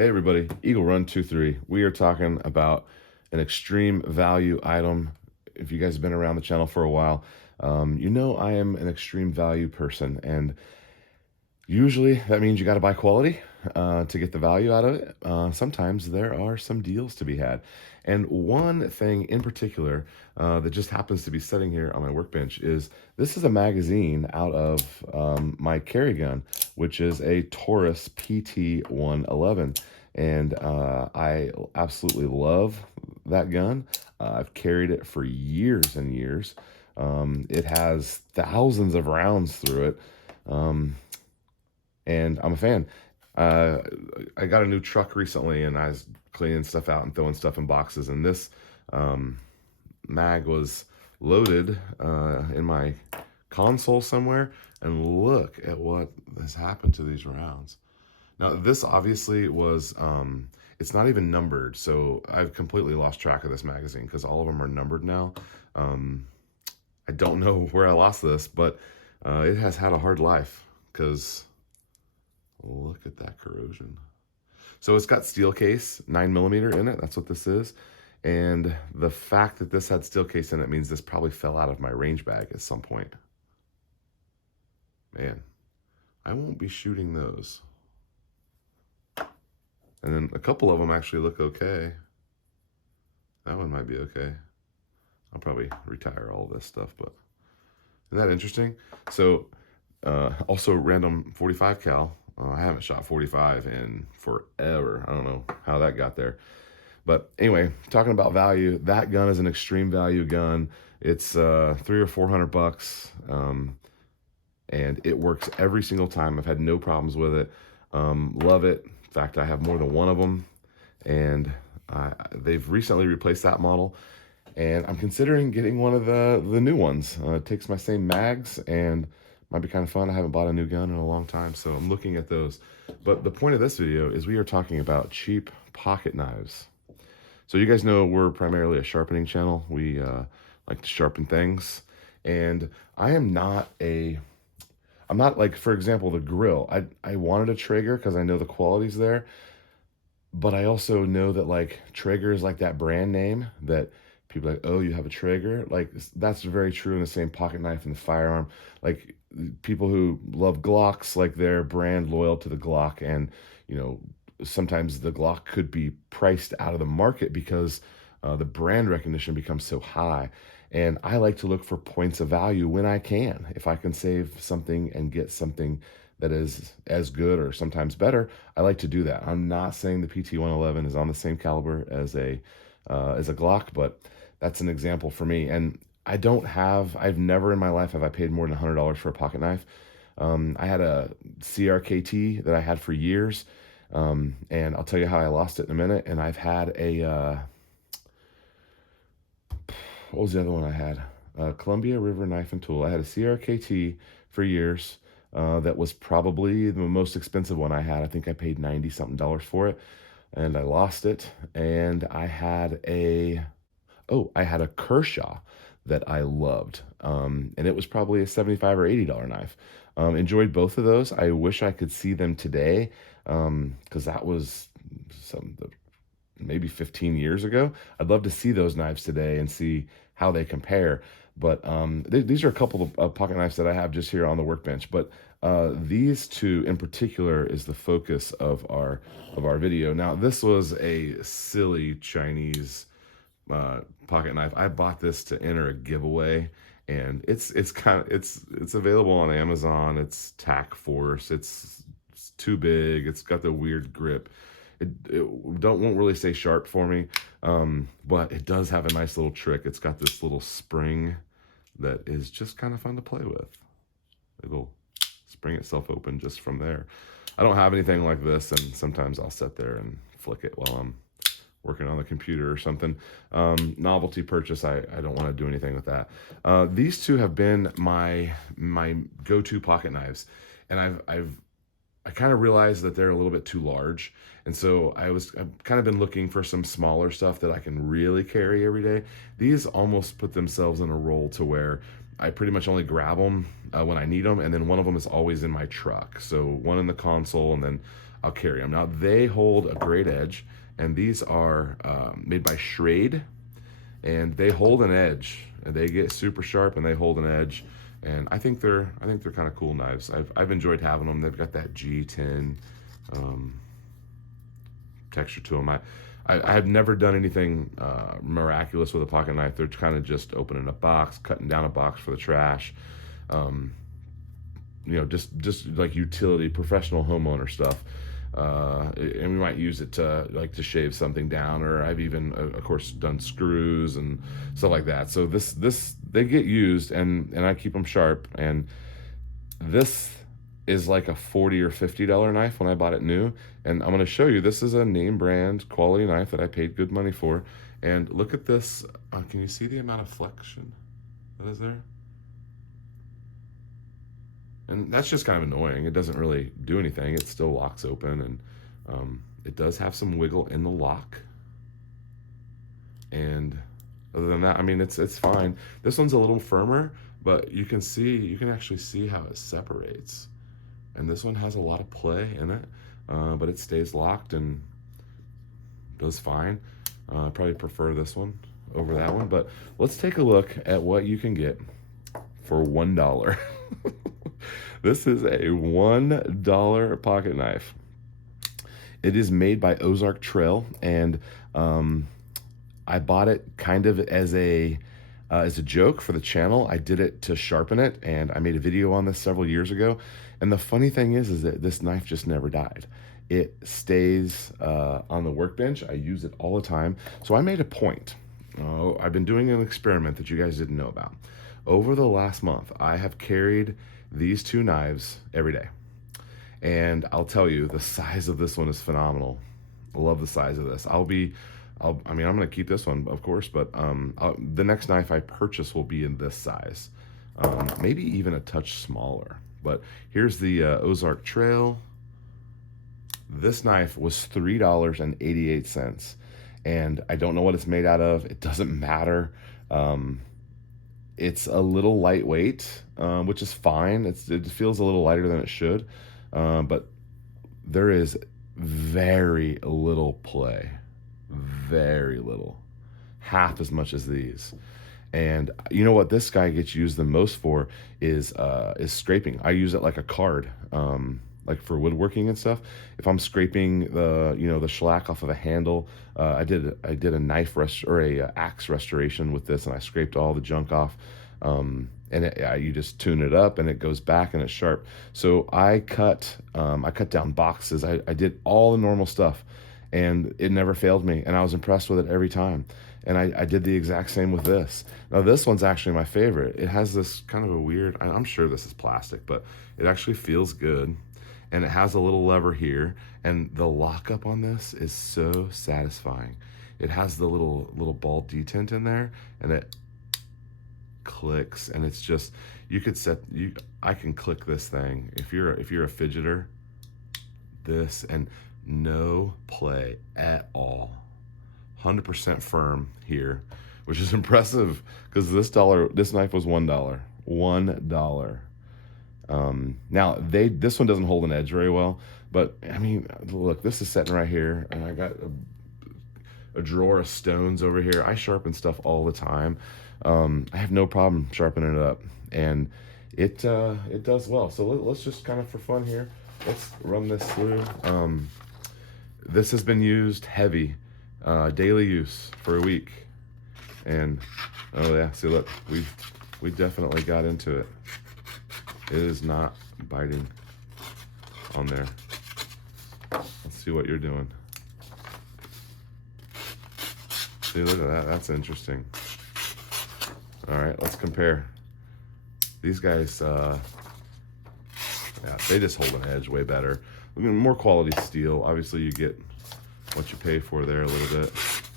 Hey everybody, Eagle Run 23. We are talking about an extreme value item. If you guys have been around the channel for a while, you know I am an extreme value person, and usually that means you got to buy quality to get the value out of it. Sometimes there are some deals to be had. And one thing in particular that just happens to be sitting here on my workbench is this is a magazine out of my carry gun, which is a Taurus PT-111. And I absolutely love that gun. I've carried it for years and years. It has thousands of rounds through it. And I'm a fan. Uh, I got a new truck recently, and I was cleaning stuff out and throwing stuff in boxes, and this um, mag was loaded in my console somewhere, and look at what has happened to these rounds. Now, this obviously was, it's not even numbered, so I've completely lost track of this magazine because all of them are numbered now. I don't know where I lost this, but it has had a hard life because look at that corrosion. So it's got steel case, 9mm in it. That's what this is. And the fact that this had steel case in it means this probably fell out of my range bag at some point. Man, I won't be shooting those. And then a couple of them actually look okay. That one might be okay. I'll probably retire all this stuff, but isn't that interesting? So also random 45 cal. I haven't shot 45 in forever. I don't know how that got there. But anyway, talking about value, that gun is an extreme value gun. It's $300 or $400, and it works every single time. I've had no problems with it. Love it. In fact, I have more than one of them, and they've recently replaced that model. And I'm considering getting one of the new ones. It takes my same mags and might be kind of fun. I haven't bought a new gun in a long time, so I'm looking at those. But the point of this video is we are talking about cheap pocket knives. So you guys know we're primarily a sharpening channel. We like to sharpen things. And I'm not like, for example, the grill. I wanted a Traeger because I know the quality's there. But I also know that like Traeger is like that brand name that people are like, oh, you have a Traeger? Like, that's very true in the same pocket knife and the firearm. Like, people who love Glocks, like, they're brand loyal to the Glock. And, you know, sometimes the Glock could be priced out of the market because the brand recognition becomes so high. And I like to look for points of value when I can. If I can save something and get something that is as good or sometimes better, I like to do that. I'm not saying the PT-111 is on the same caliber as a Glock, but that's an example for me. And I've never in my life have I paid more than $100 for a pocket knife. I had a CRKT that I had for years, and I'll tell you how I lost it in a minute. And I've had a, what was the other one I had? Columbia River Knife and Tool. I had a CRKT for years. That was probably the most expensive one I had. I think I paid $90 something for it, and I lost it. And I had a Kershaw that I loved, and it was probably a $75 or $80 knife. Enjoyed both of those. I wish I could see them today, because that was maybe 15 years ago. I'd love to see those knives today and see how they compare. But these are a couple of pocket knives that I have just here on the workbench. But these two in particular is the focus of our video. Now, this was a silly Chinese pocket knife. I bought this to enter a giveaway, and it's available on Amazon. It's tack force. It's too big. It's got the weird grip. It won't really stay sharp for me, but it does have a nice little trick. It's got this little spring that is just kind of fun to play with. It'll spring itself open just from there. I don't have anything like this, and sometimes I'll sit there and flick it while I'm working on the computer or something. Novelty purchase, I don't want to do anything with that. These two have been my go-to pocket knives, and I kind of realized that they're a little bit too large. And so I've kind of been looking for some smaller stuff that I can really carry every day. These almost put themselves in a role to where I pretty much only grab them when I need them. And then one of them is always in my truck. So one in the console, and then I'll carry them. Now they hold a great edge, and these are made by Schrade, and they hold an edge, and they get super sharp, and they hold an edge, and I think they're kind of cool knives. I've enjoyed having them. They've got that G10 texture to them. I have never done anything miraculous with a pocket knife. They're kind of just opening a box, cutting down a box for the trash. You know, just like utility, professional homeowner stuff. And we might use it to shave something down, or I've even of course done screws and stuff like that. So this they get used, and I keep them sharp. And this is like a $40 or $50 knife when I bought it new, and I'm going to show you. This is a name brand quality knife that I paid good money for. And look at this. Can you see the amount of flexion that is there? And that's just kind of annoying. It doesn't really do anything. It still locks open, and it does have some wiggle in the lock. And other than that, I mean, it's fine. This one's a little firmer, but you can actually see how it separates. And this one has a lot of play in it, but it stays locked and does fine. I probably prefer this one over that one, but let's take a look at what you can get for $1. This is a $1 pocket knife. It is made by Ozark Trail, and I bought it kind of as a joke for the channel. I did it to sharpen it, and I made a video on this several years ago. And the funny thing is that this knife just never died. It stays on the workbench. I use it all the time. So I made a point. I've been doing an experiment that you guys didn't know about. Over the last month, I have carried these two knives every day. And I'll tell you, the size of this one is phenomenal. I love the size of this. I mean, I'm going to keep this one, of course, but the next knife I purchase will be in this size. Maybe even a touch smaller. But here's the Ozark Trail. This knife was $3.88. And I don't know what it's made out of. It doesn't matter. It's a little lightweight, which is fine. It feels a little lighter than it should. But there is very little play. Very little. Half as much as these. And you know what this guy gets used the most for is scraping. I use it like a card, like for woodworking and stuff. If I'm scraping the shellac off of a handle, I did a knife or a axe restoration with this, and I scraped all the junk off. And you just tune it up, and it goes back, and it's sharp. So I cut down boxes. I did all the normal stuff, and it never failed me, and I was impressed with it every time. And I did the exact same with this. Now this one's actually my favorite. It has this kind of a weird, I'm sure this is plastic, but it actually feels good. And it has a little lever here, and the lockup on this is so satisfying. It has the little ball detent in there, and it clicks, and it's just, I can click this thing. If you're a fidgeter, this, and no play at all. 100% firm here, which is impressive because this knife was $1. $1. Now this one doesn't hold an edge very well, but I mean, look, this is sitting right here, and I got a drawer of stones over here. I sharpen stuff all the time. I have no problem sharpening it up, and it does well. So let's just kind of, for fun here, let's run this through. This has been used heavy, daily use for a week, and oh yeah, see, look, we definitely got into it. It is not biting on there. Let's see what you're doing. See, look at that. That's interesting. All right, let's compare. These guys, yeah, they just hold an edge way better. I mean, more quality steel. Obviously, you get what you pay for there a little bit.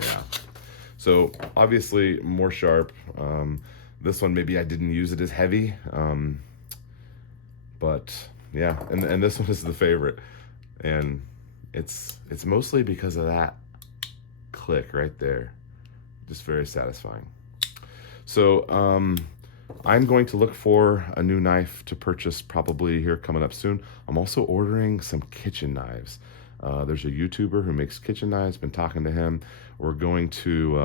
Yeah. So obviously more sharp. This one, maybe I didn't use it as heavy. But yeah, and this one is the favorite, and it's mostly because of that click right there. Just very satisfying. So I'm going to look for a new knife to purchase probably here coming up soon. I'm also ordering some kitchen knives. There's a YouTuber who makes kitchen knives, been talking to him. We're going to,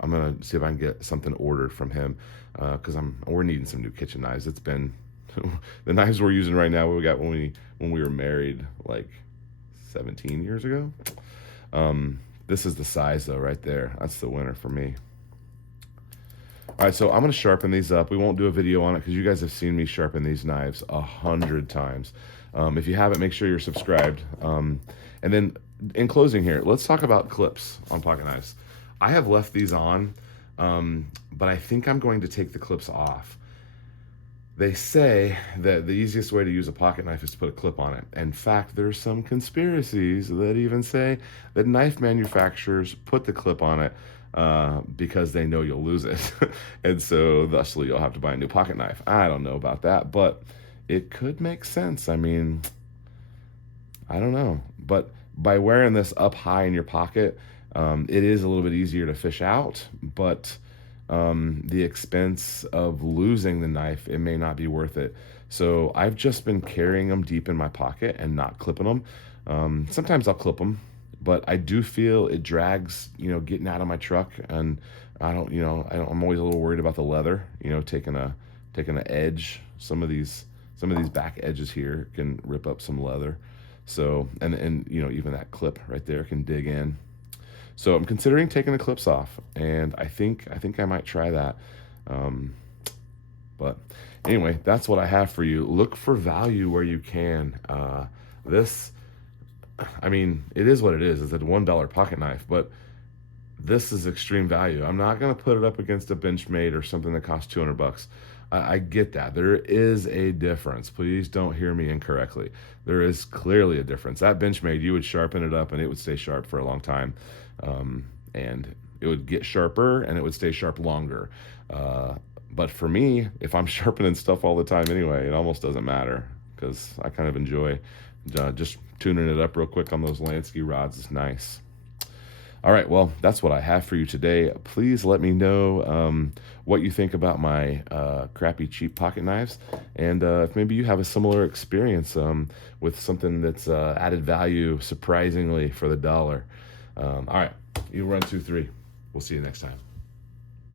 I'm going to see if I can get something ordered from him because we're needing some new kitchen knives. It's been, the knives we're using right now, we got when we were married like 17 years ago. This is the size though, right there. That's the winner for me. All right, so I'm gonna sharpen these up. We won't do a video on it because you guys have seen me sharpen these knives 100 times. If you haven't, make sure you're subscribed. And then in closing here, let's talk about clips on pocket knives. I have left these on, but I think I'm going to take the clips off. They say that the easiest way to use a pocket knife is to put a clip on it. In fact, there's some conspiracies that even say that knife manufacturers put the clip on it because they know you'll lose it. And so thusly you'll have to buy a new pocket knife. I don't know about that, but it could make sense. I mean, I don't know. But by wearing this up high in your pocket, it is a little bit easier to fish out, but the expense of losing the knife, it may not be worth it. So I've just been carrying them deep in my pocket and not clipping them. Sometimes I'll clip them, but I do feel it drags, getting out of my truck, and I'm always a little worried about the leather, taking a edge. Some of these back edges here can rip up some leather. So, and even that clip right there can dig in. So I'm considering taking the clips off, and I think I might try that. But anyway, that's what I have for you. Look for value where you can. It is what it is. It's a $1 pocket knife, but this is extreme value. I'm not going to put it up against a Benchmade or something that costs $200. I get that. There is a difference. Please don't hear me incorrectly. There is clearly a difference. That Benchmade, you would sharpen it up and it would stay sharp for a long time. And it would get sharper and it would stay sharp longer. But for me, if I'm sharpening stuff all the time anyway, it almost doesn't matter because I kind of enjoy just tuning it up real quick on those Lansky rods. Is nice. All right, well, that's what I have for you today. Please let me know what you think about my crappy, cheap pocket knives, and if maybe you have a similar experience with something that's added value surprisingly for the dollar. All right, you run 2, 3. We'll see you next time.